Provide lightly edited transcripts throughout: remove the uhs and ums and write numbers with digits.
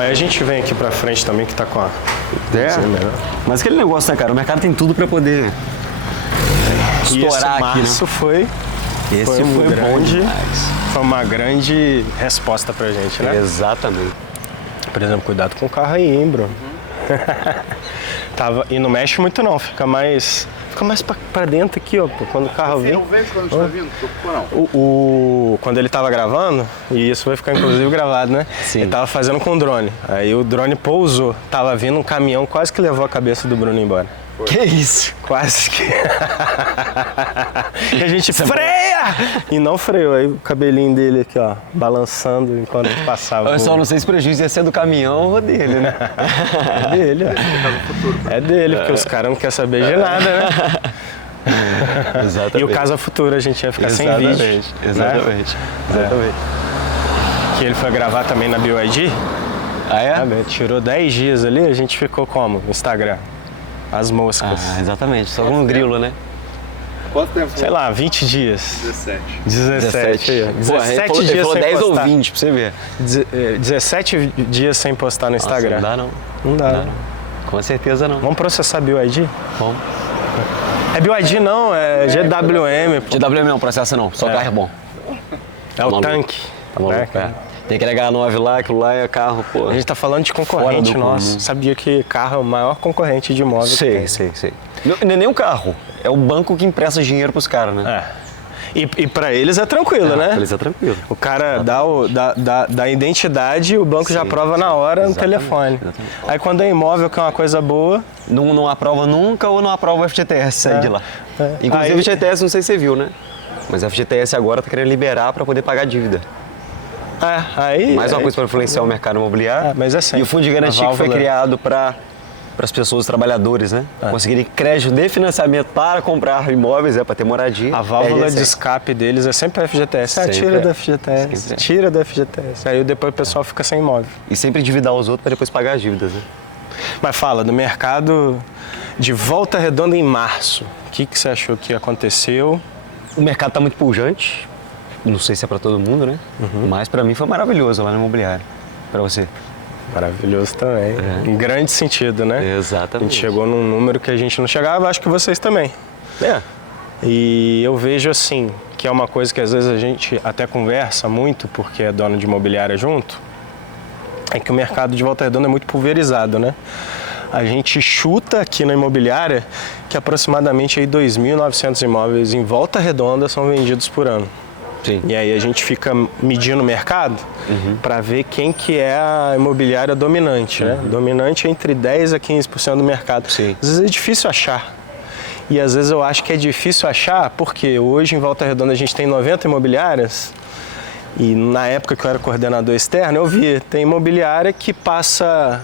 aí a gente vem aqui pra frente também, que tá com a... Mas aquele negócio, né, cara? O mercado tem tudo pra poder estourar aqui, né? Esse foi uma grande resposta pra gente, né? Exatamente. Por exemplo, cuidado com o carro aí, hein, Bruno? E não mexe muito não, fica mais pra dentro aqui, ó, pô, quando o carro vem. Você não vê quando está vindo? Não. Quando ele tava gravando, e isso vai ficar inclusive gravado, né? Sim. Ele tava fazendo com o drone. Aí o drone pousou, tava vindo um caminhão, quase que levou a cabeça do Bruno embora. Que isso? Quase que. E a gente freia! E não freou. Aí o cabelinho dele aqui, ó, balançando enquanto passava. Eu só não sei se o prejuízo ia ser do caminhão ou dele, né? É dele, ó. É dele, porque os caras não querem saber de nada, né? Exatamente. E o Casa Futura a gente ia ficar sem vídeo. Exatamente. Que ele foi gravar também na BYD. Ah, é? Sabe? Tirou 10 dias ali, a gente ficou como? No Instagram. As moscas. Ah, exatamente. Só com um grilo, né? Quanto tempo? Sei lá, 20 dias. 17 aí, ó. 17 ele dias falou sem 10 postar. ou 20, pra você ver. 17 dias sem postar no Instagram. Nossa, não dá, não. Não dá. Não. Com certeza não. Vamos processar a BYD? Vamos. É BYD não, é GWM. Pô. GWM não, processa não. Só carro é bom. É o maluco. tanque. Tá bom, né? Tem que agregar 9 lá, aquilo lá é carro, pô. A gente tá falando de concorrente Fora do nosso. comum. Sabia que carro é o maior concorrente de imóvel que tem. Sei. Não é nem o carro, é o banco que empresta dinheiro pros caras, né? É. E pra eles é tranquilo, né? Eles é tranquilo. O cara dá a identidade e o banco já aprova na hora no telefone. Exatamente. Aí quando é imóvel, que é uma coisa boa... Não aprova nunca ou não aprova o FGTS, sai de lá. Inclusive Aí- o FGTS, não sei se você viu, né? Mas o FGTS agora tá querendo liberar para poder pagar dívida. Aí... Mais uma coisa para influenciar o mercado imobiliário. Mas é sempre. E o fundo de garantia A que foi válvula- criado para as pessoas, os trabalhadores, né? Conseguirem crédito de financiamento para comprar imóveis, para ter moradia. A válvula de PRSE. escape deles é sempre a FGTS. Sempre Tira é. da FGTS, Sempre é. tira da FGTS. Aí depois o pessoal fica sem imóvel. E sempre endividar os outros para depois pagar as dívidas, né? Mas fala do mercado de Volta Redonda em março. O que você achou que aconteceu? O mercado está muito pujante. Não sei se é para todo mundo, né? Mas para mim foi maravilhoso lá no imobiliário. Para você. Maravilhoso também. Em grande sentido, né? A Exatamente. gente chegou num número que a gente não chegava, acho que vocês também. É. E eu vejo assim, que é uma coisa que às vezes a gente até conversa muito, porque é dono de imobiliária junto, é que o mercado de Volta Redonda é muito pulverizado, né? A gente chuta aqui na imobiliária que aproximadamente aí 2.900 imóveis em Volta Redonda são vendidos por ano. Sim. E aí a gente fica medindo o mercado para ver quem que é a imobiliária dominante, né? Dominante é entre 10% a 15% do mercado. Sim. Às vezes é difícil achar. E às vezes eu acho que é difícil achar porque hoje em Volta Redonda a gente tem 90 imobiliárias e na época que eu era coordenador externo eu vi, tem imobiliária que passa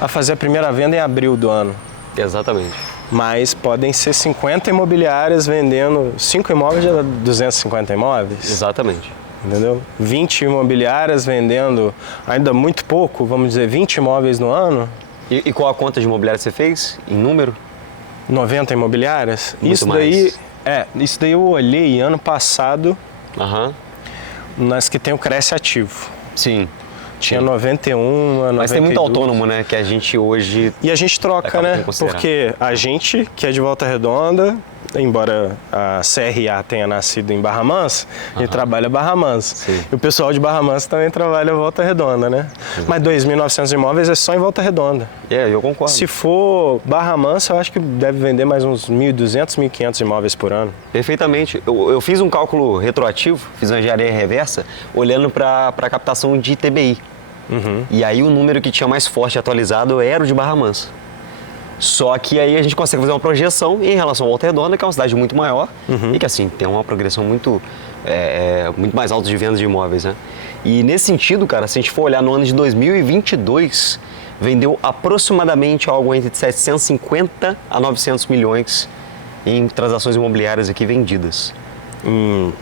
a fazer a primeira venda em abril do ano. Exatamente. Mas podem ser 50 imobiliárias vendendo 5 imóveis, já dá 250 imóveis. Exatamente. Entendeu? 20 imobiliárias vendendo ainda muito pouco, vamos dizer 20 imóveis no ano, E qual a conta de imobiliário você fez? Em número? 90 imobiliárias. Muito Isso mais. isso daí eu olhei ano passado Aham. nas que tem o Cresce ativo. Sim. Tinha Sim. 91, 92. Mas tem muito autônomo, né? Que a gente hoje... E a gente troca, Acaba né? por considerar. Porque a gente, que é de Volta Redonda, embora a CRA tenha nascido em Barra Mansa, a gente trabalha Barra Mansa. Sim. E o pessoal de Barra Mansa também trabalha Volta Redonda, né? Mas 2.900 imóveis é só em Volta Redonda. Eu concordo. Se for Barra Mansa, eu acho que deve vender mais uns 1.200, 1.500 imóveis por ano. Perfeitamente. Eu fiz um cálculo retroativo, fiz uma engenharia reversa, olhando para a captação de TBI. E aí o número que tinha mais forte atualizado era o de Barra Mansa. Só que aí a gente consegue fazer uma projeção em relação a Volta Redonda, que é uma cidade muito maior e que assim tem uma progressão muito mais alta de vendas de imóveis, né? E nesse sentido, cara, se a gente for olhar no ano de 2022, vendeu aproximadamente algo entre 750 a 900 milhões em transações imobiliárias aqui vendidas.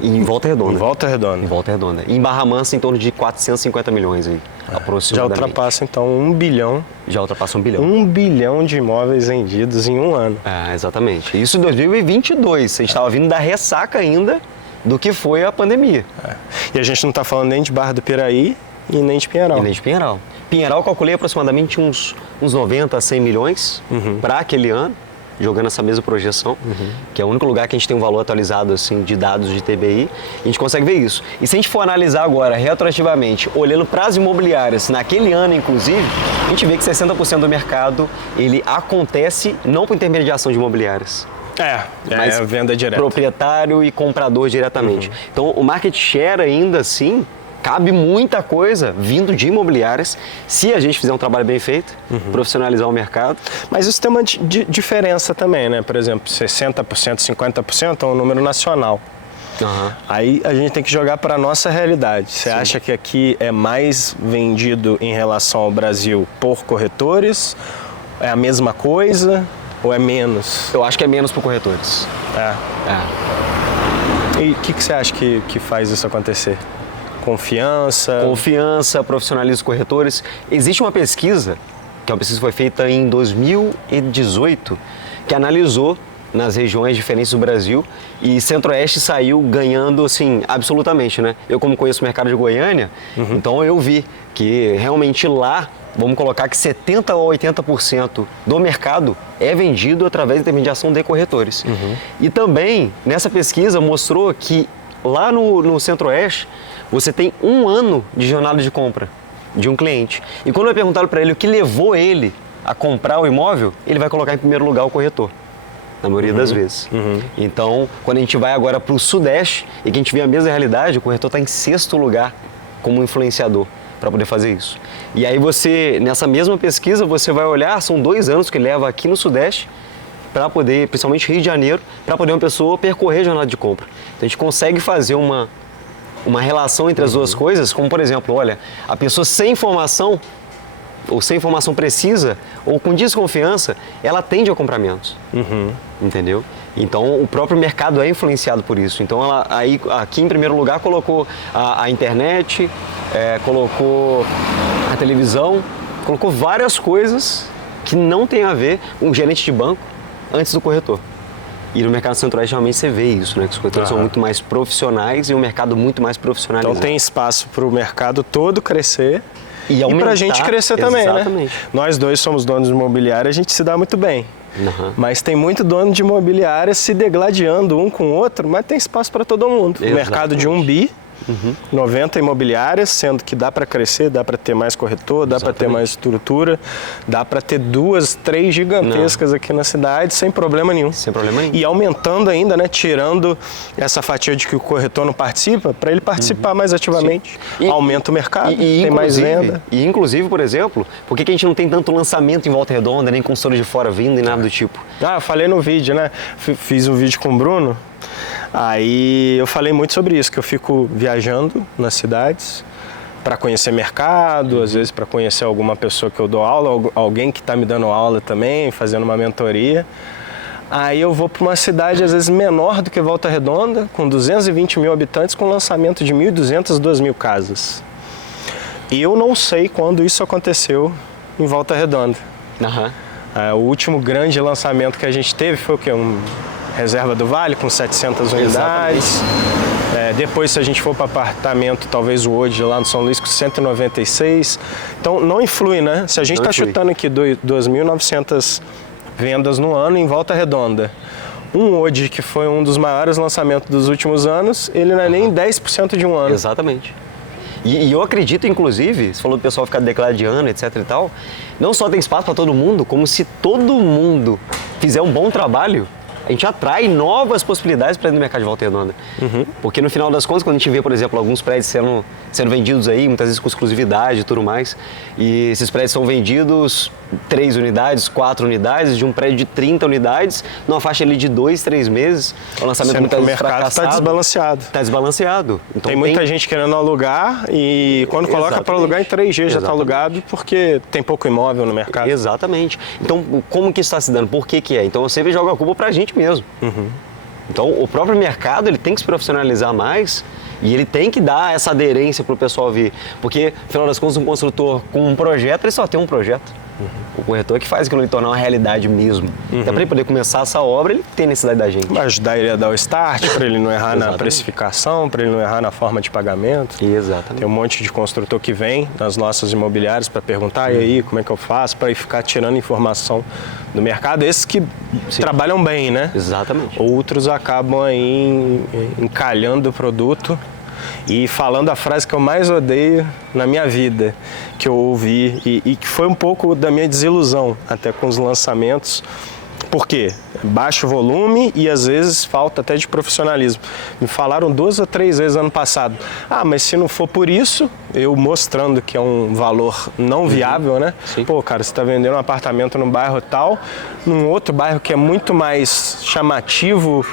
Em Volta Redonda. Em Volta Redonda. Em Volta Redonda. Em Barra Mansa, em torno de 450 milhões aí, Já aproximadamente. ultrapassa então 1 bilhão. Já ultrapassa 1 bilhão. 1 bilhão de imóveis vendidos em um ano. Exatamente. Isso em 2022. A gente estava vindo da ressaca ainda do que foi a pandemia. E a gente não está falando nem de Barra do Piraí E nem de Pinheiral. E nem de Pinheiral. Pinheiral eu calculei aproximadamente uns 90 a 100 milhões para aquele ano, jogando essa mesma projeção, que é o único lugar que a gente tem um valor atualizado assim, de dados de TBI, a gente consegue ver isso. E se a gente for analisar agora, retroativamente, olhando para as imobiliárias, naquele ano inclusive, a gente vê que 60% do mercado ele acontece não por intermediação de imobiliárias. Mas é venda direta. Proprietário e comprador diretamente. Então o market share ainda assim, cabe muita coisa vindo de imobiliárias, se a gente fizer um trabalho bem feito, profissionalizar o mercado. Mas isso tem uma diferença também, né? Por exemplo, 60%, 50% é um número nacional. Aí a gente tem que jogar para a nossa realidade. Você acha que aqui é mais vendido em relação ao Brasil por corretores? É a mesma coisa ou é menos? Eu acho que é menos por corretores. E o que você acha que faz isso acontecer? Confiança? Confiança, profissionalismo dos corretores. Existe uma pesquisa, que é uma pesquisa que foi feita em 2018, que analisou nas regiões diferentes do Brasil e Centro-Oeste saiu ganhando, assim, absolutamente, né? Eu, como conheço o mercado de Goiânia, então eu vi que realmente lá, vamos colocar que 70% a 80% do mercado é vendido através da intermediação de corretores. E também, nessa pesquisa, mostrou que lá no Centro-Oeste, você tem 1 ano de jornada de compra de um cliente. E quando eu perguntar para ele o que levou ele a comprar o imóvel, ele vai colocar em primeiro lugar o corretor, na maioria das vezes. Então, quando a gente vai agora para o Sudeste e que a gente vê a mesma realidade, o corretor está em 6º lugar como influenciador para poder fazer isso. E aí você, nessa mesma pesquisa, você vai olhar, são 2 anos que leva aqui no Sudeste para poder, principalmente Rio de Janeiro, para poder uma pessoa percorrer a jornada de compra. Então a gente consegue fazer uma relação entre as duas coisas, como por exemplo, olha, a pessoa sem informação, ou sem informação precisa, ou com desconfiança, ela tende a comprar menos. Entendeu? Então o próprio mercado é influenciado por isso. Então ela aí aqui em primeiro lugar colocou a internet, colocou a televisão, colocou várias coisas que não tem a ver com um gerente de banco antes do corretor. E no mercado Centro-Oeste realmente você vê isso, né? Que os corretores são muito mais profissionais e um mercado muito mais profissionalizado. Então tem espaço para o mercado todo crescer e para a gente crescer também, exatamente, né? Nós dois somos donos de imobiliária, a gente se dá muito bem. Mas tem muito dono de imobiliária se degladiando um com o outro, mas tem espaço para todo mundo. O mercado de 1 bi, 90 imobiliárias, sendo que dá para crescer, dá para ter mais corretor, dá para ter mais estrutura, dá para ter 2, 3 gigantescas aqui na cidade sem problema nenhum. Sem problema nenhum. E aumentando ainda, né, tirando essa fatia de que o corretor não participa, para ele participar mais ativamente. Aumenta o mercado, tem mais venda. E inclusive, por exemplo, por que a gente não tem tanto lançamento em Volta Redonda, nem consultores de fora vindo, nem nada do tipo? Eu falei no vídeo, né? Fiz um vídeo com o Bruno. Aí eu falei muito sobre isso, que eu fico viajando nas cidades para conhecer mercado, às vezes para conhecer alguma pessoa que eu dou aula, alguém que está me dando aula também, fazendo uma mentoria. Aí eu vou para uma cidade às vezes menor do que Volta Redonda, com 220 mil habitantes, com lançamento de 1.200 a 2.000 casas. E eu não sei quando isso aconteceu em Volta Redonda. O último grande lançamento que a gente teve foi o quê? Reserva do Vale, com 700 unidades. Depois, se a gente for para apartamento, talvez o Ode lá no São Luís, com 196. Então, não influi, né? Se a gente está chutando aqui 2.900 vendas no ano em Volta Redonda, um Ode, que foi um dos maiores lançamentos dos últimos anos, ele não é nem 10% de um ano. Exatamente. E eu acredito, inclusive, você falou do pessoal ficar degladiando, etc e tal, não só tem espaço para todo mundo, como se todo mundo fizer um bom trabalho, a gente atrai novas possibilidades para dentro do mercado de Volta Redonda. Porque no final das contas, quando a gente vê, por exemplo, alguns prédios sendo vendidos aí, muitas vezes com exclusividade e tudo mais, e esses prédios são vendidos 3 unidades, 4 unidades, de um prédio de 30 unidades, numa faixa ali de 2, 3 meses, o lançamento muitas vezes fracassado. O mercado está desbalanceado. Está desbalanceado. Então, tem muita gente querendo alugar e quando coloca para alugar em 3 dias já está alugado porque tem pouco imóvel no mercado. Exatamente. Então, como que está se dando? Por que é? Então, eu sempre jogo a culpa para a gente mesmo. Então, o próprio mercado ele tem que se profissionalizar mais e ele tem que dar essa aderência para o pessoal vir. Porque, afinal das contas, um construtor com um projeto, ele só tem um projeto. O corretor é que faz aquilo ali tornar uma realidade mesmo. Até para ele poder começar essa obra, ele tem necessidade da gente. Vai ajudar ele a dar o start, para ele não errar na Exatamente. precificação, para ele não errar na forma de pagamento. Exatamente. Tem um monte de construtor que vem nas nossas imobiliárias para perguntar, e aí, como é que eu faço? Para ir ficar tirando informação do mercado. Esses que trabalham bem, né? Exatamente. Outros acabam aí encalhando o produto e falando a frase que eu mais odeio na minha vida, que eu ouvi e que foi um pouco da minha desilusão até com os lançamentos. Por quê? Baixo volume e às vezes falta até de profissionalismo. Me falaram 2 ou 3 vezes ano passado. Ah, mas se não for por isso, eu mostrando que é um valor não viável, né? Sim. Pô, cara, você está vendendo um apartamento num bairro tal, num outro bairro que é muito mais chamativo,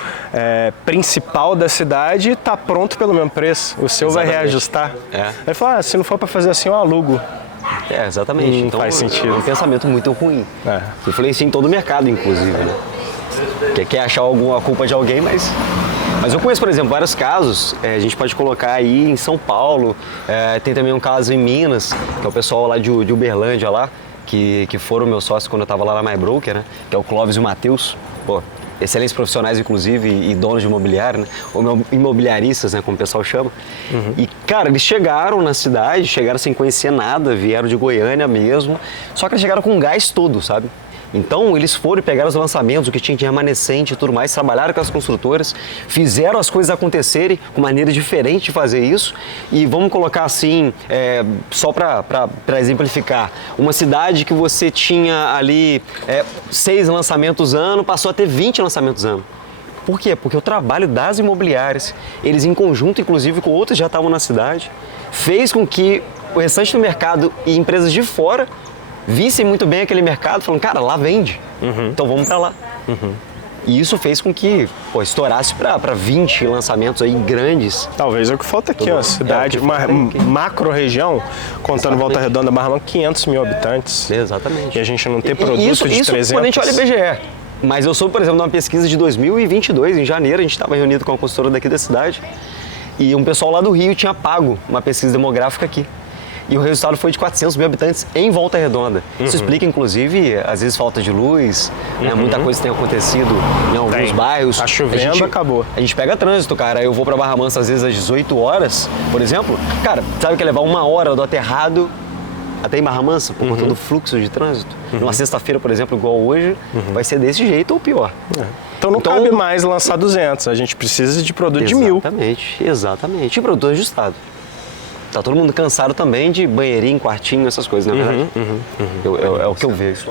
principal da cidade, está pronto pelo mesmo preço. O seu vai Exatamente. reajustar. É. Aí fala, se não for para fazer assim, eu alugo. Exatamente. Não Então, faz sentido. É um pensamento muito ruim. É. Influencia em todo o mercado, inclusive, né? Quer achar a culpa de alguém, mas eu conheço, por exemplo, vários casos. A gente pode colocar aí em São Paulo. Tem também um caso em Minas, que é o pessoal lá de Uberlândia lá, que foram meus sócios quando eu estava lá na My Broker, né? Que é o Clóvis e o Matheus. Pô, excelentes profissionais, inclusive, e donos de imobiliário, né? Ou imobiliaristas, né? Como o pessoal chama. E, cara, eles chegaram na cidade, chegaram sem conhecer nada, vieram de Goiânia mesmo, só que eles chegaram com um gás todo, sabe? Então, eles foram e pegaram os lançamentos, o que tinha de remanescente e tudo mais, trabalharam com as construtoras, fizeram as coisas acontecerem com maneira diferente de fazer isso. E vamos colocar assim, só para exemplificar, uma cidade que você tinha ali 6 lançamentos ano, passou a ter 20 lançamentos ano. Por quê? Porque o trabalho das imobiliárias, eles em conjunto, inclusive com outras já estavam na cidade, fez com que o restante do mercado e empresas de fora vissem muito bem aquele mercado, falando, cara, lá vende, então vamos para lá. E isso fez com que estourasse para 20 lançamentos aí grandes. Talvez é o que falta aqui, ó, cidade, uma macro região, contando Exatamente. Volta Redonda, Barra Mansa, 500 mil habitantes. Exatamente. E a gente não ter produto isso, de 300. Quando a gente olha IBGE. Mas eu sou, por exemplo, de uma pesquisa de 2022, em janeiro, a gente estava reunido com uma consultora daqui da cidade e um pessoal lá do Rio tinha pago uma pesquisa demográfica aqui. E o resultado foi de 400 mil habitantes em Volta Redonda. Isso explica, inclusive, às vezes falta de luz, né? Muita coisa tem acontecido em alguns bairros. Tá chovendo, acabou. A gente pega trânsito, cara. Eu vou pra Barra Mansa às vezes às 18 horas, por exemplo. Cara, sabe que é levar 1 hora do aterrado até em Barra Mansa, por conta do fluxo de trânsito? Numa sexta-feira, por exemplo, igual hoje, vai ser desse jeito ou pior. Então não cabe mais lançar 200, a gente precisa de produto de 1000. Exatamente. E produto ajustado. Tá todo mundo cansado também de banheirinho, quartinho, essas coisas, não é verdade? É o que eu vejo.